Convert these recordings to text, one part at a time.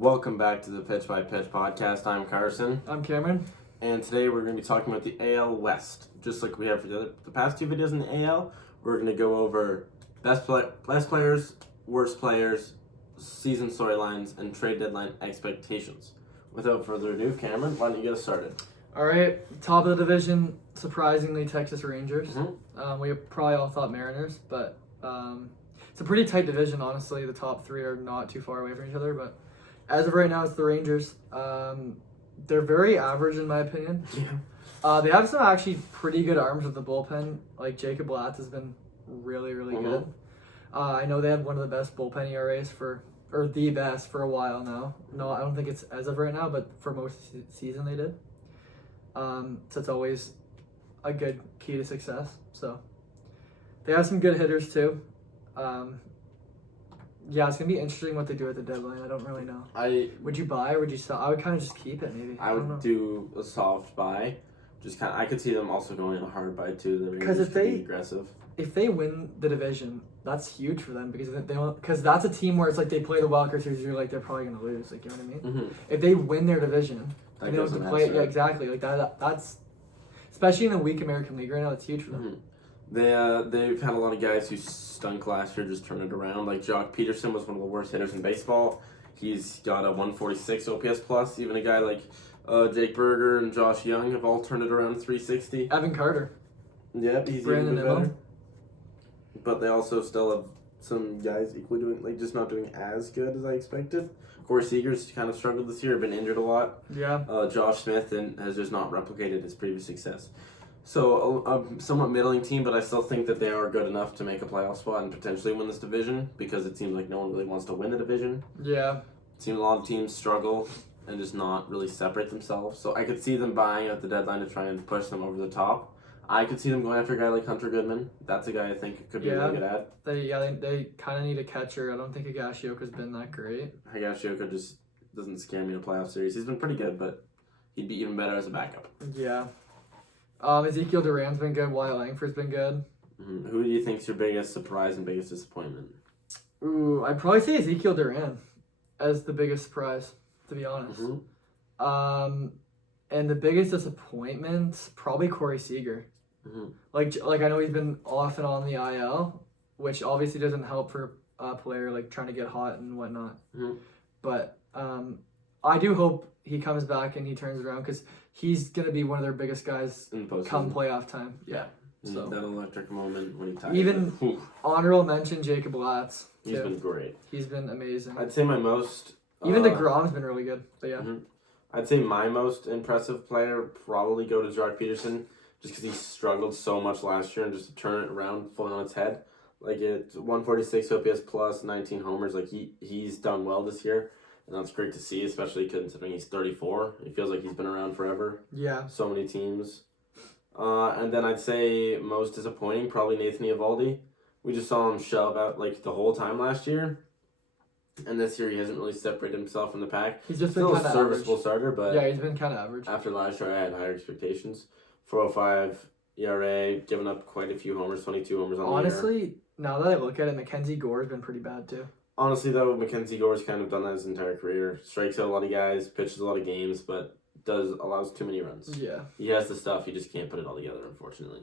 Welcome back to the Pitch by Pitch podcast. I'm Carson, I'm Cameron. and today we're going to be talking about the AL West. Just like we have for the past two videos in the AL, we're going to go over best players, worst players, season storylines, and trade deadline expectations. Without further ado, Cameron, why don't you get us started? All right, top of the division, surprisingly, Texas Rangers. Mm-hmm. We probably all thought Mariners, but it's a pretty tight division, honestly. The top three are not too far away from each other, but as of right now, it's the Rangers. They're very average, in my opinion. Yeah. They have some actually pretty good arms with the bullpen. Like, Jacob Latz has been really, really good. I know they had one of the best bullpen ERAs or the best for a while now. No, I don't think it's as of right now, but for most of the season they did. So it's always a good key to success. So they have some good hitters too. Yeah, it's gonna be interesting what they do at the deadline. I don't really know. Would you buy or would you sell? I would kind of just keep it maybe. I would do a soft buy. I could see them also going in a hard buy too. The Rangers Because if could be they- aggressive. If they win the division, that's huge for them because that's a team where it's like they play the wild card series. You're like they're probably gonna lose. Like, you know what I mean? Mm-hmm. If they win their division, That and they don't goes have to in play. that Yeah, side. exactly. Like that's especially in the weak American League right now. That's huge for them. They've had a lot of guys who stunk last year just turn it around. Like Jock Peterson was one of the worst hitters in baseball. He's got a 146 OPS plus. Even a guy like Jake Berger and Josh Young have all turned it around to 360. Evan Carter. Yep, he's Brandon even better. Nimmo. But they also still have some guys equally doing just not doing as good as I expected. Corey Seager's kind of struggled this year, been injured a lot. Yeah. Josh Smith has just not replicated his previous success. So a somewhat middling team, but I still think that they are good enough to make a playoff spot and potentially win this division because it seems like no one really wants to win the division. Yeah. It seems a lot of teams struggle and just not really separate themselves. So I could see them buying at the deadline to try and push them over the top. I could see them going after a guy like Hunter Goodman. That's a guy I think could be a really good ad. They kind of need a catcher. I don't think Higashioka's been that great. Higashioka just doesn't scare me in a playoff series. He's been pretty good, but he'd be even better as a backup. Yeah. Ezekiel Duran's been good. Wyatt Langford's been good. Mm-hmm. Who do you think's your biggest surprise and biggest disappointment? Ooh, I'd probably say Ezekiel Duran as the biggest surprise, to be honest. Mm-hmm. And the biggest disappointment, probably Corey Seager. Mm-hmm. Like I know he's been off and on the IL, which obviously doesn't help for a player like trying to get hot and whatnot. Mm-hmm. But I do hope he comes back and he turns around because he's gonna be one of their biggest guys In the postseason. come playoff time. Yeah. So That electric moment when he tied. Even- Oof, honorable mention Jacob Latz. he's too. been great. He's been amazing. I'd say my most. Even DeGrom's been really good. But yeah. Mhm. I'd say my most impressive player probably go to Jock Peterson, just because he struggled so much last year and just to turn it around fully on its head. Like it's 146 OPS plus 19 homers. Like he's done well this year, and that's great to see, especially considering he's 34. It feels like he's been around forever. Yeah. So many teams. And then I'd say most disappointing, probably Nathan Eovaldi. We just saw him shove out like the whole time last year. And this year he hasn't really separated himself from the pack. He's just been Still a kind of serviceable average. starter, but Yeah, he's been kind of average. after last year I had higher expectations. 4.05 ERA, giving up quite a few homers, 22 homers on the year. Honestly, now that I look at it, Mackenzie Gore's been pretty bad too. Honestly though, Mackenzie Gore's kind of done that his entire career. Strikes out a lot of guys, pitches a lot of games, but allows too many runs. Yeah. He has the stuff, he just can't put it all together, unfortunately.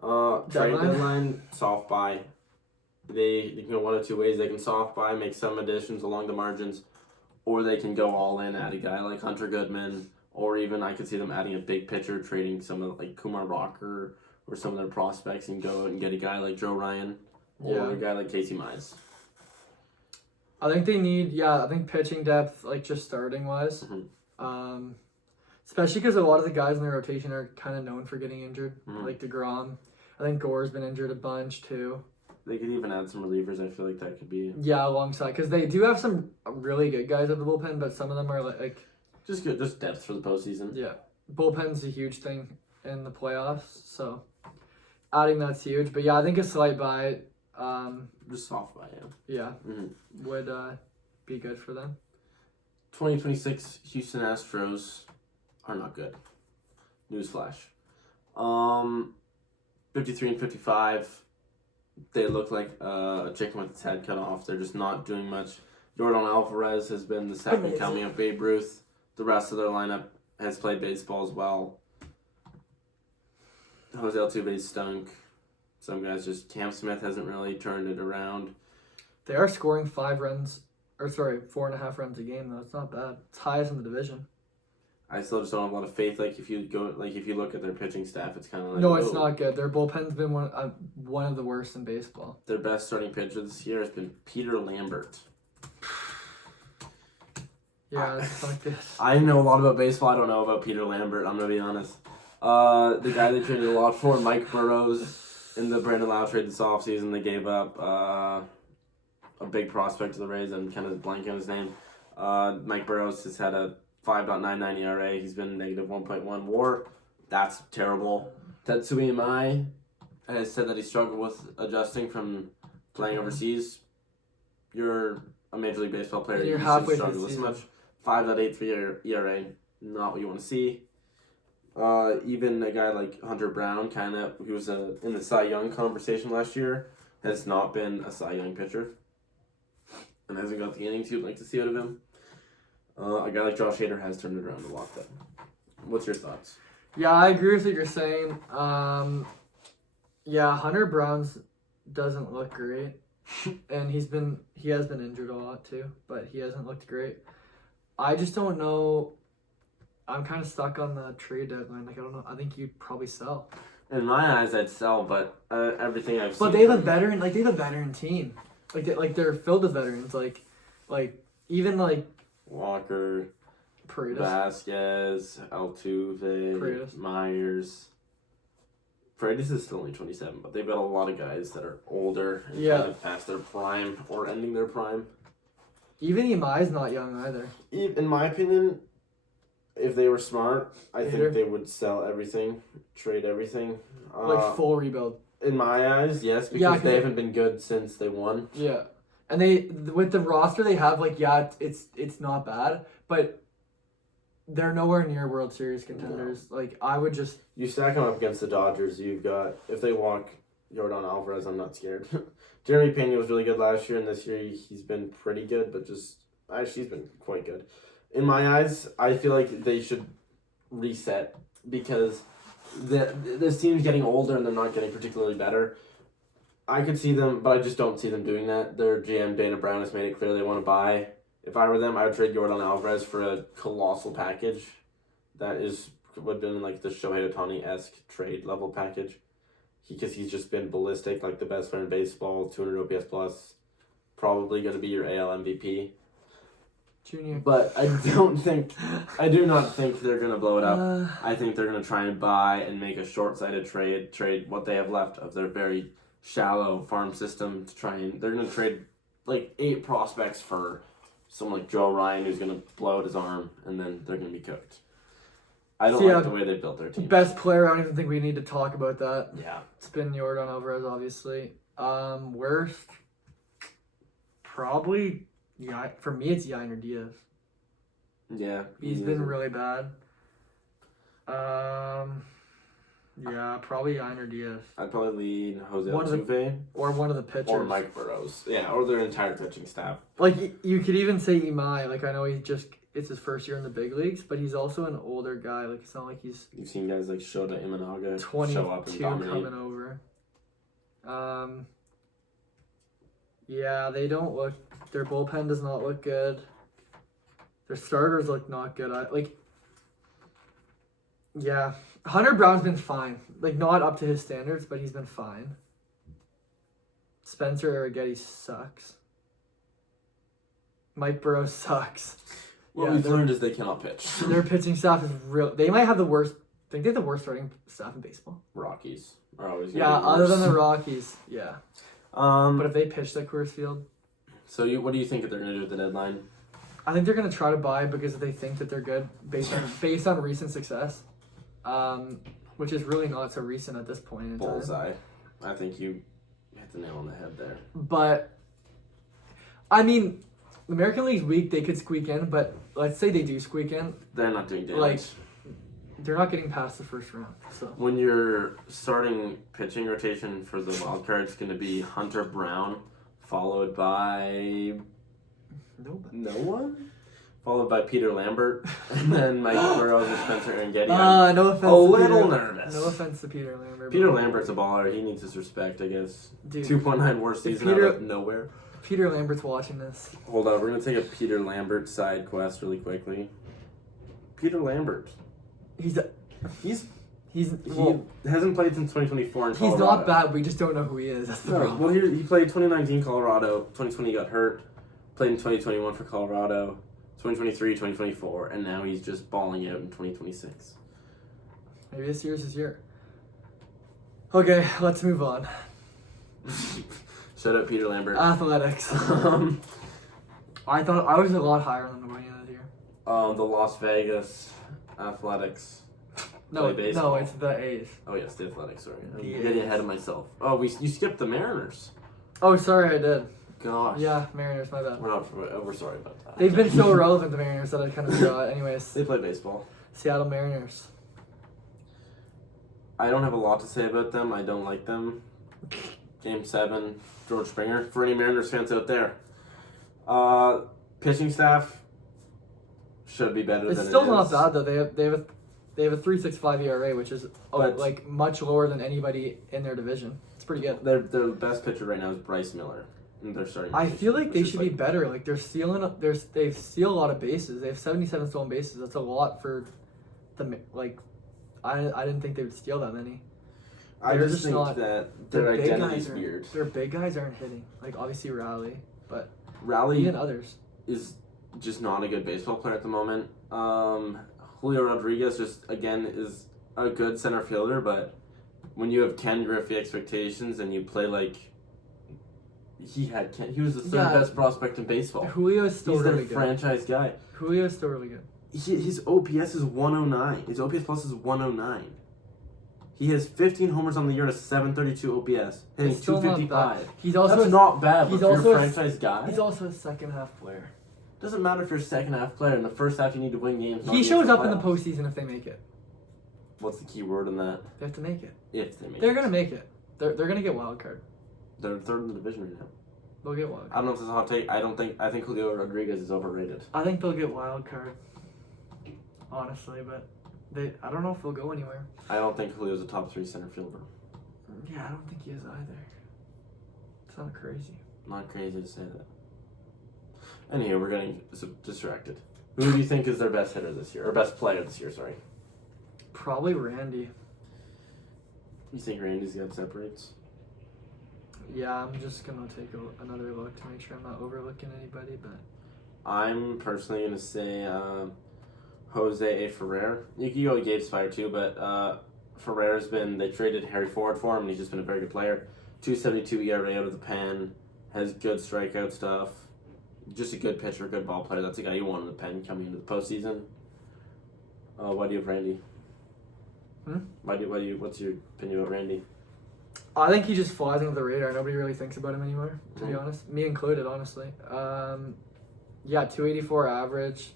Trade Deadline? deadline, soft buy. They can go one of two ways. They can soft buy, make some additions along the margins, or they can go all in at a guy like Hunter Goodman, or even I could see them adding a big pitcher, trading some of like Kumar Rocker or some of their prospects and go out and get a guy like Joe Ryan or Yeah. a guy like Casey Mize. I think they need, I think pitching depth, like just starting wise. Mhm. Especially because a lot of the guys in their rotation are kind of known for getting injured, Mhm. like DeGrom. I think Gore's been injured a bunch too. They could even add some relievers. I feel like that could be Yeah, alongside, because they do have some really good guys at the bullpen, but some of them are like just good, just depth for the postseason. yeah, bullpen's a huge thing in the playoffs, so adding that's huge. But yeah, I think a slight buy, Just soft buy, yeah. yeah, would be good for them. 2026 Houston Astros are not good. Newsflash. 53 and 55. They look like a chicken with its head cut off. They're just not doing much. Jordan Alvarez has been the second Amazing. coming of Babe Ruth. The rest of their lineup has played baseball as well. Jose Altuve's stunk. Some guys just... Cam Smith hasn't really turned it around. They are scoring 4.5 runs a game though. It's not bad. It's highest in the division. I still just don't have a lot of faith. If you look at their pitching staff, it's kind of like... No, it's not good. Their bullpen's been one of the worst in baseball. Their best starting pitcher this year has been Peter Lambert. Yeah, it's like this. I know a lot about baseball. I don't know about Peter Lambert. I'm going to be honest. The guy they traded a lot for, Mike Burrows, in the Brandon Lau trade this offseason, they gave up a big prospect to the Rays. I'm kind of blanking on his name. Mike Burrows has had a 5.99 ERA. He's been negative 1.1 WAR. That's terrible. Tatsumi Imai has said that he struggled with adjusting from playing overseas. You're a Major League Baseball player. You're you halfway should through struggle the this season. much. 5.83 ERA, not what you want to see. Even a guy like Hunter Brown, who was in the Cy Young conversation last year, has not been a Cy Young pitcher. And hasn't got the innings you'd like to see out of him. A guy like Josh Hader has turned it around a lot, though. What's your thoughts? Yeah, I agree with what you're saying. Yeah, Hunter Brown's doesn't look great, and he has been injured a lot too, but he hasn't looked great. I just don't know. I'm kind of stuck on the trade deadline. I don't know. I think you'd probably sell. In my eyes, I'd sell, but everything I've seen. But they have a veteran. They have a veteran team. They're filled with veterans. Even Walker, Paredes. Vasquez, Altuve, Paredes. Myers. Paredes is still only 27, but they've got a lot of guys that are older and Yeah. kind of past their prime or ending their prime. Even Imai's not young either. In my opinion, if they were smart, I Hader? think they would sell everything, trade everything. Full rebuild. In my eyes, yes, because Yeah, 'cause they haven't been good since they won. Yeah, and with the roster they have, it's not bad, but they're nowhere near World Series contenders. I would just You stack them up against the Dodgers, you've got, if they walk Jordan Alvarez, I'm not scared. Jeremy Pena was really good last year, and this year he's been pretty good, but he's been quite good. In my eyes, I feel like they should reset because this team's getting older and they're not getting particularly better. I could see them, but I just don't see them doing that. Their GM, Dana Brown, has made it clear they want to buy. If I were them, I would trade Jordan Alvarez for a colossal package. That would have been like the Shohei Ohtani-esque trade level package. Because he's just been ballistic, like the best player in baseball, 200 OPS plus. Probably going to be your AL MVP. Junior. But I do not think they're going to blow it up. I think they're going to try and buy and make a short-sighted trade what they have left of their very shallow farm system they're going to trade 8 prospects for someone like Joe Ryan who's going to blow out his arm, and then they're going to be cooked. I don't like the way they built their team. Best player, I don't even think we need to talk about that. Yeah. It's been Jordan Alvarez, obviously. Worst, probably, for me, it's Yainer Diaz. Yeah. He's been really bad. Yeah, probably Yainer Diaz. I'd probably lean Jose One of the- Altuve Or one of the pitchers. or Mike Burrows. Yeah, or their entire pitching staff. You could even say Imai. I know it's his first year in the big leagues, but he's also an older guy. It's not like he's You've seen guys like Shota Imanaga 22 show up and dominate. coming over. Yeah, they don't look. Their bullpen does not look good. Their starters look not good. Yeah, Hunter Brown's been fine. Not up to his standards, but he's been fine. Spencer Arrighetti sucks. Mike Burrows sucks. What Yeah, we've their- learned is they cannot pitch. Their pitching staff is real. They might have the worst. I think they have the worst starting staff in baseball. Rockies are always Yeah, gonna be other worse. than the Rockies. Yeah, but But if they pitched at Coors Field, so what do you think that they're gonna do at the deadline? I think they're gonna try to buy because they think that they're good based on recent success, which is really not so recent at this point in time. Bullseye. I think you hit the nail on the head there. But I mean, the American League's weak. They could squeak in, but let's say they do squeak in, They're not doing damage. they're not getting past the first round. So When your starting pitching rotation for the wild card is going to be Hunter Brown, followed by Nobody. No one? Followed by Peter Lambert, and then Mike Burrows and Spencer Aaron-Getty. No offense. a to little Peter. nervous. No offense to Peter Lambert. Peter but- Lambert's a baller. He needs his respect, I guess. Dude, 2.9 worst season Peter- out of nowhere. Peter Lambert's watching this. Hold on, we're going to take a Peter Lambert side quest really quickly. Peter Lambert. He's He well, hasn't played since 2024 in Colorado. he's not bad. We just don't know who he is. That's the No, problem. well, he played 2019 Colorado, 2020 he got hurt, played in 2021 for Colorado, 2023, 2024, and now he's just balling out in 2026. Maybe this year's his year. Okay, let's move on. Shout out Peter Lambert. Athletics. I thought I was a lot higher than the beginning of the year. The Las Vegas Athletics. No, Play baseball. no, it's the A's. Oh yes, the Athletics. Sorry, I'm The getting A's. ahead of myself. Oh, you skipped the Mariners. Oh, sorry, I did. Gosh. Yeah, Mariners, my bad. We're sorry about that. They've been so irrelevant, the Mariners, that I kind of forgot. Anyways, They play baseball. Seattle Mariners. I don't have a lot to say about them. I don't like them. Game 7, George Springer. For any Mariners fans out there. Pitching staff should be better It's than still it not is. bad though. They have a 3.65 ERA, which is But- like much lower than anybody in their division. It's pretty good. Their best pitcher right now is Bryce Miller. And they're starting. I pitching, feel like which they is should be better. Like they steal a lot of bases. They have 77 stolen bases. That's a lot for the like. I didn't think they would steal that many. I they're just just think not- that their their big identity guys is are- weird. Their big guys aren't hitting. Like obviously Raleigh, but Raleigh even others. is just not a good baseball player at the moment. Julio Rodriguez just again is a good center fielder, but when you have Ken Griffey expectations and you play like he was the third Yeah. best prospect in baseball. Julio's still He's their really good. franchise guy. Julio's still really good. His OPS is 109. His OPS plus is 109. He has 15 homers on the year and a 732 OPS, hitting It's still not 255. bad. He's also That's not bad, but he's if you're also a a- franchise guy, he's also a second half player. doesn't matter if you're a second half player. In the first half, you need to win games. not He get shows to up in the playoffs. postseason if they make it. What's the key word in that? They have to make it. If they make They're it. gonna make it. They're gonna get wild card. They're third in the division right now. They'll get wild I card. don't know if this is a hot take. I think Julio Rodriguez is overrated. I think they'll get wild card. Honestly, but I don't know if they'll go anywhere. I don't think Julio's a top 3 center fielder. Yeah, I don't think he is either. It's not crazy. Not crazy to say that. Anyway, we're getting distracted. Who do you think is their best hitter this year? Or best player this year, sorry. Probably Randy. You think Randy's got separates? Yeah, I'm just gonna take another look to make sure I'm not overlooking anybody, but I'm personally going to say Jose A. Ferrer. You can go Gabe Spire too, but Ferrer's they traded Harry Ford for him, and he's just been a very good player. 2.72 ERA out of the pen, has good strikeout stuff. Just a good pitcher, good ball player. That's a guy you want in the pen coming into the postseason. Why do you have Randy? What's your opinion about Randy? I think he just flies under the radar. Nobody really thinks about him anymore, to be Mhm. honest. Me included, honestly. Yeah, 284 average,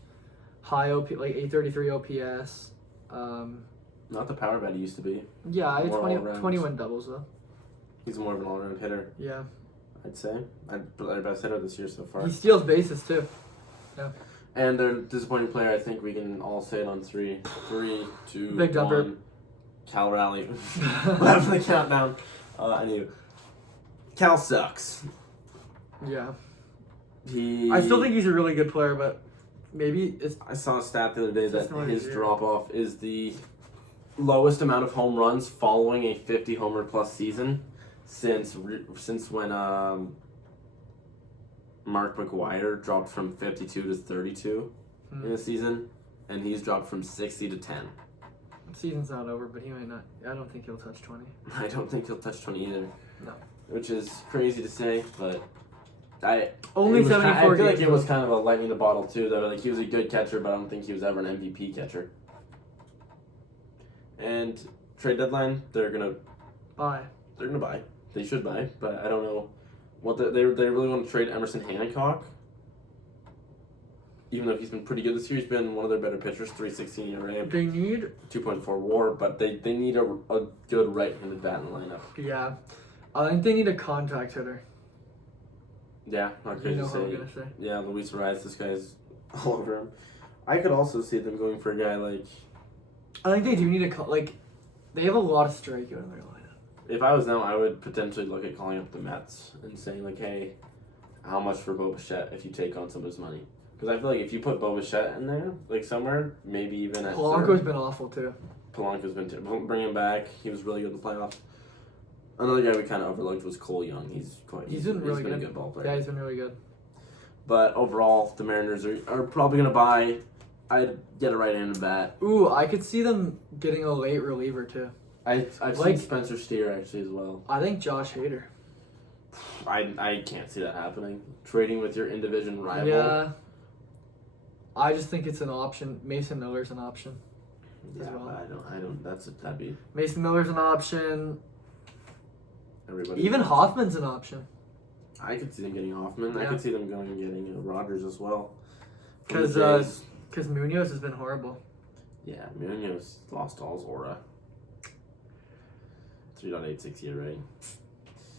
high OP, like 833 OPS. Not the power bat he used to be. Yeah, I had More 20, all-round. 21 doubles though. He's more of an all-around hitter, Yeah, I'd say. I'd put their best hitter this year so far. he steals bases too. And their disappointing player, I think we can all say it on 3. 3, 2, Big dumper. 1. Cal Raleigh. Left the countdown. I knew. Cal sucks. Yeah, He. I still think he's a really good player, but maybe it's I saw a stat the other day It's that just not his his year. drop off is the lowest amount of home runs following a 50 homer plus season since when Mark McGuire dropped from 52 to 32 in a season, and he's dropped from 60 to 10. season's not over, but he might not. I don't think he'll touch 20. I don't think he'll touch 20 either. No. Which is crazy to say, but Only it was 74 I feel like games, it was though. kind of a lightning in the bottle too, though. Like he was a good catcher, but I don't think he was ever an MVP catcher. And trade deadline, they're gonna Bye. buy. They should buy, but I don't know what they really want to trade Emerson Hancock. Even though he's been pretty good this year, he's been one of their better pitchers. 3.16 ERA, They need 2.4 WAR, but they need a good right-handed bat in the lineup. Yeah, I think they need a contact hitter. Yeah, not You crazy know to what I'm say. gonna say. Yeah, Luis Arias, this guy's all over him. I could also see them going for a guy like, I think they do need they have a lot of strikeout in their lineup. if I was them, I would potentially look at calling up the Mets and saying like, hey, how much for Bo Bichette if you take on someone's money? Because I feel like if you put Bo Bichette in there, like somewhere, maybe even at Polanco's third. been awful too. Polanco's been bring him back. He was really good in the playoffs. Another guy we kind of overlooked was Cole Young. He's been really a good. good ball player. Yeah, he's been really good. But overall, the Mariners are probably gonna buy. I'd get a right-handed bat. Ooh, I could see them getting a late reliever too. I've Like- seen Spencer Steer actually as well. I think Josh Hader. I can't see that happening. Trading with your in-division rival. Yeah. I just think it's an option. Mason Miller's an option. Yeah, as well. but I don't. That'd be Mason Miller's an option. everybody. Even Hoffman's an option. I could see them getting Hoffman. I Yeah. could see them going and getting Rogers as well. From Because the Jays. Munoz has been horrible. Yeah, Munoz lost all his aura. 3.86 ERA.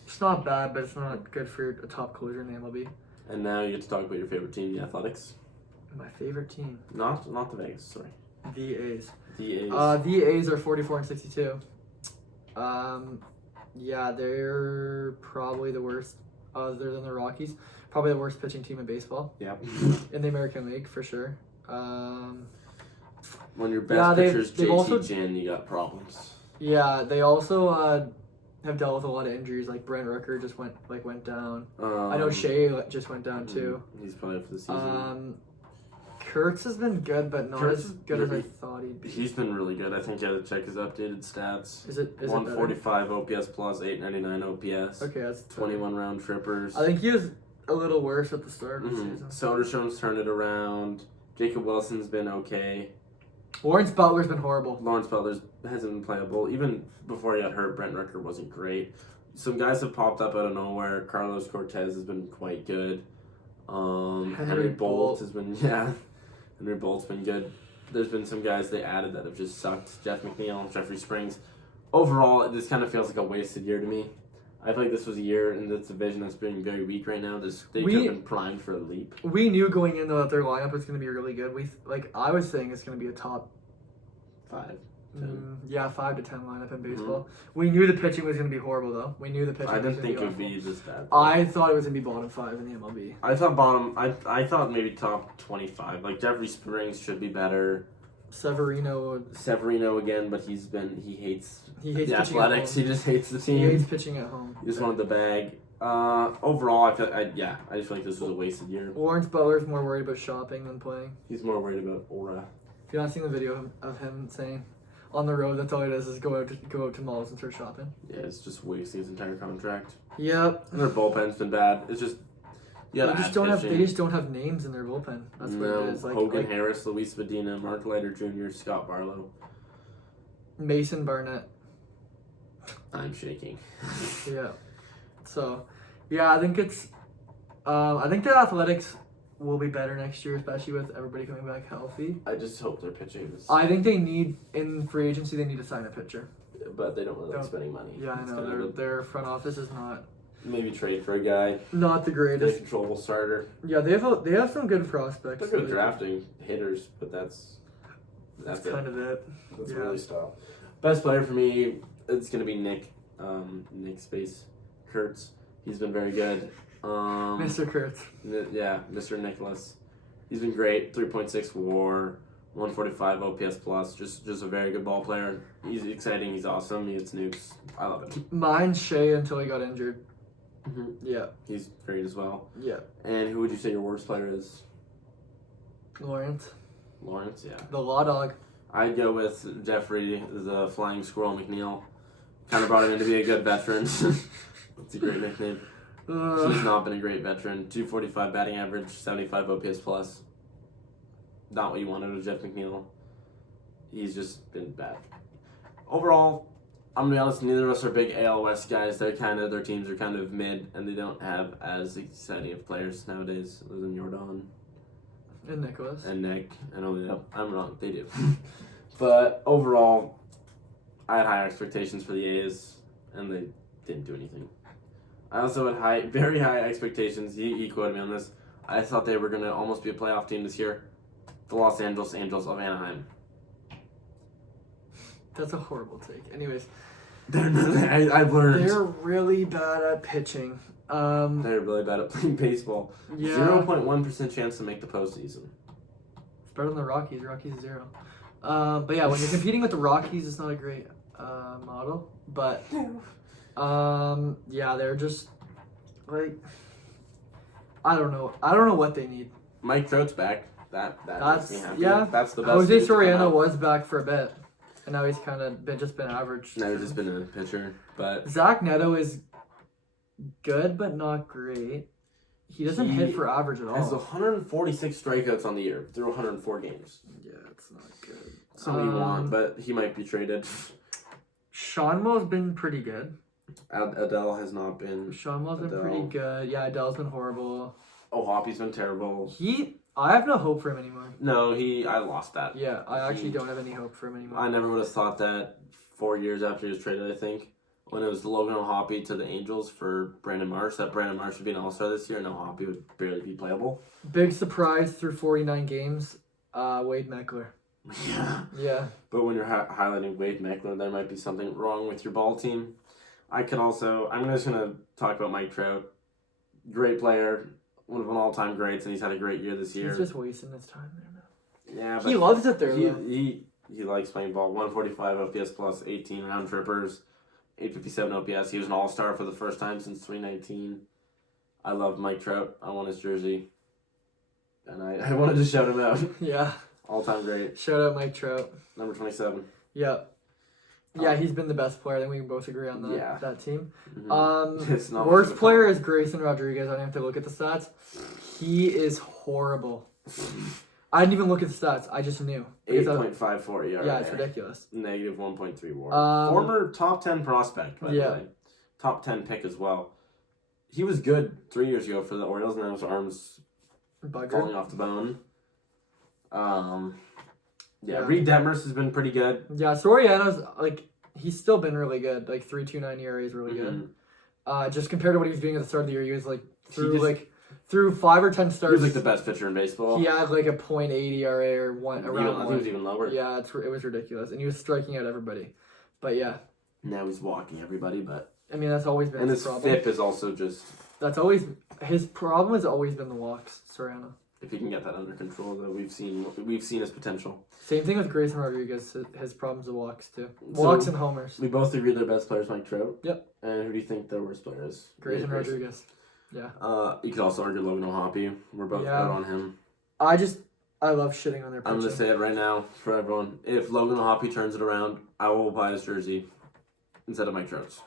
It's not bad, but it's not good for a top closer in the MLB. And now you get to talk about your favorite team, the Athletics. My favorite team, Not the Vegas, sorry. the A's. The A's. The A's are 44-62. Yeah, they're probably the worst, other than the Rockies. Probably the worst pitching team in baseball Yep. in the American League for sure. When your Yeah, best pitcher's they've JT also- Jen, you got problems. Yeah, they also have dealt with a lot of injuries. Like Brent Rooker just went down. I know Shea just went down too. He's probably up for the season. Kurtz has been good, but not Kurtz as is good as I really- thought he'd be. He's been really good. I think you had to check his updated stats. Is it better? 145 OPS plus, 899 OPS, Okay, that's 21 round trippers. I think he was a little worse at the start of the Mhm. season. Soderstrom's turned it around. Jacob Wilson's been okay. Lawrence Butler's been horrible. Lawrence Butler hasn't been playable. Even before he got hurt, Brent Rooker wasn't great. Some guys have popped up out of nowhere. Carlos Cortez has been quite good. Henry Bolt has been, Henry Bolt's been good. There's been some guys they added that have just sucked. Jeff McNeil, Jeffrey Springs. Overall, this kind of feels like a wasted year to me. I feel like this was a year in this division that's been very weak right now. They could have been primed for a leap. We knew going in though that their lineup was going to be really good. I was saying it's going to be a top 5. 5 to 10 lineup in baseball. We knew the pitching was going to be horrible though. We knew the pitching. I was didn't gonna think be it would awful. be this bad. I thought it was going to be bottom 5 in the MLB. I thought bottom. I thought maybe top 25. Like Jeffrey Springs should be better. Severino again, but he hates he hates the pitching Athletics. at He home. just hates the He team. hates pitching at home. He just wanted the bag. Overall, I just feel like this was a wasted year. Lawrence Butler's more worried about shopping than playing. He's more worried about aura. If you not seen the video of him saying, on the road, that's all he does is go out to malls and start shopping. Yeah, it's just wasting his entire contract. Yep. And their bullpen's been bad. It's just They just don't have names in their bullpen. That's what it is. Hogan Harris, Luis Medina, Mark Leiter Jr., Scott Barlow. Mason Barnett. I'm shaking. Yeah. So, yeah, I think it's. I think the Athletics will be better next year, especially with everybody coming back healthy. I just hope their pitching is. I think they need in free agency they need to sign a pitcher. But they don't really like Don't- spending money. Yeah, I It's know kind of their front office is maybe trade for a guy. not the Get a greatest. controllable starter. Yeah, they have some good prospects. They're good at drafting hitters, but that's That's it. kind of it. That's yeah. really stop. Best player for me, it's gonna be Nick Space Kurtz. He's been very good. Mr. Kurtz. Mr. Nicholas. He's been great. 3.6 WAR, 145 OPS plus. Just a very good ball player. He's exciting. He's awesome. He hits nukes. I love it. Mine's Shea until he got injured. Mm-hmm. Yeah. He's great as well. Yeah. And who would you say your worst player is? Lawrence. Lawrence, yeah. The Law Dog. I'd go with Jeffrey, the Flying Squirrel McNeil. Kind of brought him in to be a good veteran. That's a great nickname. He's not been a great veteran. 245 batting average, 75 OPS plus. Not what you wanted with Jeff McNeil. He's just been bad. Overall, I'm gonna be honest, neither of us are big AL West guys. Their teams are kind of mid, and they don't have as exciting of players nowadays other than Jordan And Nicholas. and Nick. I know they don't. I'm wrong. They do. But overall, I had higher expectations for the A's, and they didn't do anything. I also had very high expectations. He quoted me on this. I thought they were going to almost be a playoff team this year. The Los Angeles Angels of Anaheim. That's a horrible take. Anyways, I've learned. they're really bad at pitching. They're really bad at playing baseball. Yeah. 0.1% chance to make the postseason. It's better than the Rockies. Rockies 0. But yeah, when you're competing with the Rockies, it's not a great model. But yeah, they're just like I don't know what they need. Mike Trout's back. That That's makes me happy. yeah. That's the best. Jose news to come Soriano out. was back for a bit, and now he's kind of been average. Now he's just been a pitcher, but Zach Neto is good, but not great. He doesn't He hit for average at has all. 146 strikeouts on the year through 104 games. Yeah, it's not good. Something you want, but he might be traded. Seanmo's been pretty good. Adele has not been. Seanmo's been Adele. pretty good. Yeah, Adele's been horrible. Oh, Hoppy's been terrible. I have no hope for him anymore. No, I lost that. Yeah, I actually don't have any hope for him anymore. I never would have thought that 4 years after he was traded, I think. When it was Logan O'Hoppe to the Angels for Brandon Marsh, that Brandon Marsh would be an all-star this year, and O'Hoppe would barely be playable. Big surprise through 49 games, Wade Meckler. Yeah. Yeah. But when you're highlighting Wade Meckler, there might be something wrong with your ball team. I'm just going to talk about Mike Trout. Great player, one of an all-time greats, and he's had a great year this year. He's just wasting his time there now. Yeah, but He loves it there, though. he likes playing ball. 145 OPS plus, 18 round trippers, 857 OPS. He was an all-star for the first time since 2019. I love Mike Trout. I want his jersey. And I wanted to shout him out. Yeah. All-time great. Shout out Mike Trout. Number 27. Yeah. Yeah, he's been the best player. I think we can both agree on that. Yeah. That team. Mm-hmm. It's not Worst much of a player is Grayson Rodriguez. I don't have to look at the stats. He is horrible. I didn't even look at the stats. I just knew. Because 8.54 ERA. yeah, it's ridiculous. Negative 1.3 WAR. Um, Former top 10 prospect, by the yeah. way. Top 10 pick as well. He was good 3 years ago for the Orioles, and now his arm's falling Bugger. off the bone. Yeah. Reed Detmers has been pretty good. Yeah, Soriano's, he's still been really good. 3.29 ERA is really good. Just compared to what he was doing at the start of the year, he was, through 5 or 10 He starts, was the best pitcher in baseball. he had, a .80 ERA or one, I around think it one. was even lower. Yeah, it was ridiculous. And he was striking out everybody. But, yeah. Now he's walking everybody, but I mean, that's always been and his his problem. FIP is also just His problem has always been the walks, Soriano. if he can get that under control. Though we've seen his potential. Same thing with Grayson Rodriguez. His problem's the walks, too. So- Walks and homers. We both agree their best player is Mike Trout. Yep. And who do you think their worst player is? Grayson Rodriguez. Yeah. You could also argue Logan O'Hoppe. We're both Yeah. out on him. I love shitting on their pitching. I'm gonna say it right now for everyone. If Logan O'Hoppe turns it around, I will buy his jersey instead of Mike Trout's.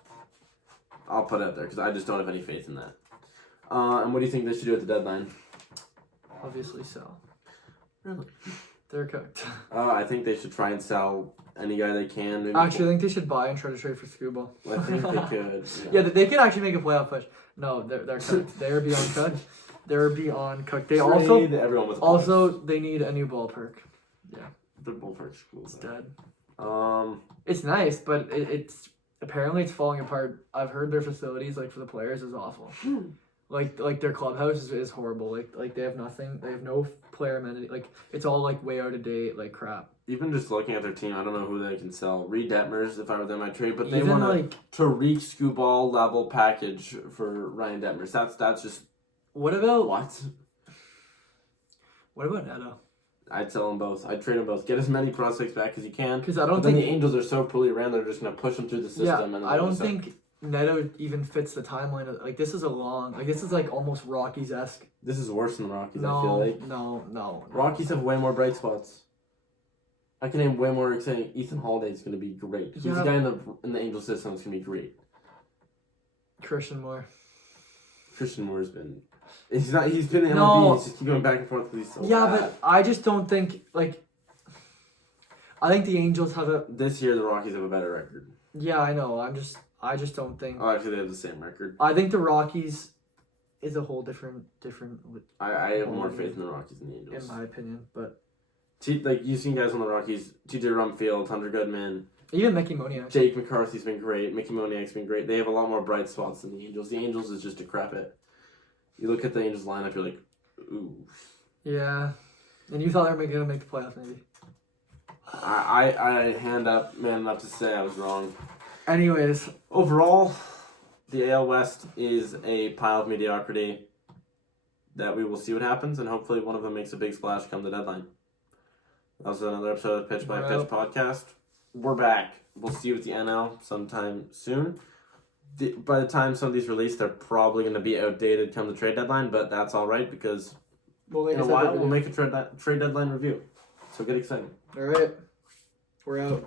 I'll put it out there because I just don't have any faith in that. And what do you think they should do at the deadline? Obviously sell. Really? They're cooked. I think they should try and sell any guy they can. Maybe Actually, I think they should buy and try to trade for Scooble. I think they could. Yeah, they could actually make a playoff push. No, they're cooked. They're beyond cooked. They're beyond cooked. They Trade everyone with also they need a new ballpark. the Bullfrog's cool. It's dead. Um, It's nice, but it's apparently it's falling apart. I've heard their facilities for the players is awful. Like their clubhouse is horrible. Like they have nothing. They have no player amenity. It's all way out of date. Crap. even just looking at their team, I don't know who they can sell. Reed Detmers, if I were them, I'd trade. But they Even want a Tariq Skubal level package for Ryan Detmers. That's just what about what? Neto? I'd sell them both. I'd trade them both. Get as many prospects back as you can. Because I don't But then think the Angels are so poorly ran, they're just gonna push them through the system. And I don't think Neto even fits the timeline of this is almost Rockies-esque. this is worse than the Rockies. I feel like No. Rockies have way more bright spots. I can name way more exciting. Ethan Holiday is going to be great. He's Yeah. a guy in the Angel system that's going to be great. Christian Moore. Christian Moore's been. He's been in MLB. No. He's just keep going back and forth because he's so Yeah, bad. but I just don't think I think the Angels have a. This year the Rockies have a better record. Yeah, I know. I just don't think. Oh, actually, they have the same record. I think the Rockies is a whole different, I have more faith in the Rockies than the Angels. in my opinion. But You've seen guys on the Rockies: T.J. Rumfield, Hunter Goodman, Even Mickey Moniak. Jake McCarthy's been great. Mickey Moniak's been great. They have a lot more bright spots than the Angels. The Angels is just decrepit. You look at the Angels lineup, you're like, ooh. Yeah. And you thought they were going to make the playoffs, maybe. I hand up, man enough to say I was wrong. Anyways. Overall, the AL West is a pile of mediocrity that we will see what happens, and hopefully one of them makes a big splash come the deadline. That was another episode of Pitch by Pitch podcast. We're back. We'll see you at the NL sometime soon. By the time some of these release, they're probably going to be outdated come the trade deadline, but that's all right because in a while we'll make a trade deadline review. So get excited. All right. We're out.